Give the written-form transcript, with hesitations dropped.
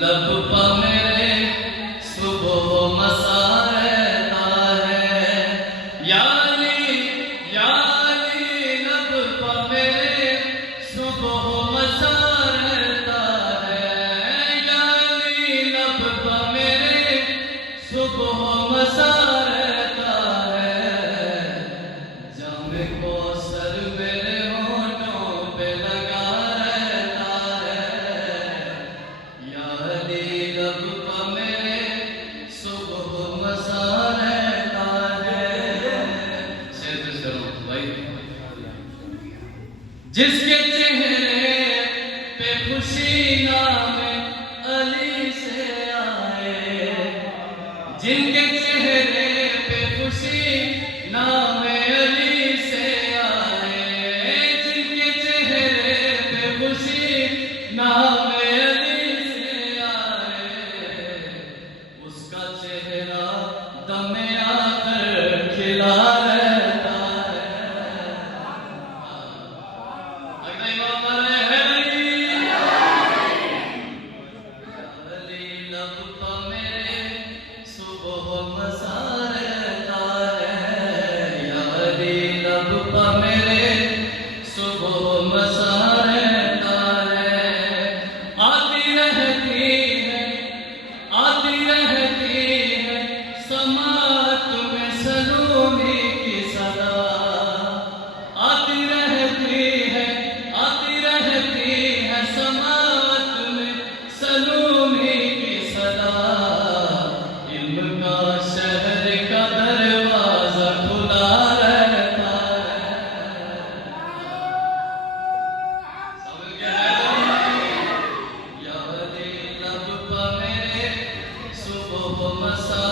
لب پہ میرے صبح و مسا رہتا ہے، یا علی لب پہ میرے صبح و مسا رہتا ہے، یا علی لب پہ میرے صبح و مسا رہتا ہے، جام کوثر میرے ہونٹوں پہ لگا رہتا ہے، یا علی لب پہ میرے صبح و مسا رہتا ہے۔ شیر پیش کرو بھائی۔ جس کے چہرے پہ خوشی نام علی سے آئے، جن کے چہرے پہ خوشی نام علی سے آئے، جن کے چہرے پہ خوشی نام علی سے آئے، اس کا چہرہ دم آخر کھلا رہتا ہے۔ اگلا امام نعرہ حیدری، علی لب پہ میرے صبح و مسا رہتا ہے، یا علی لب پہ میرے صبح و مسا رہتا ہے، آتی رہتی ہے سماعت میں سلومی کی صدا، آتی رہتی ہے سماعت میں سلومی کی صدا، علم کا شہر کا دروازہ کھلا رہتا ہے۔ سمجھ گیا حیدری؟ یا علی لب پہ میرے صبح و مسا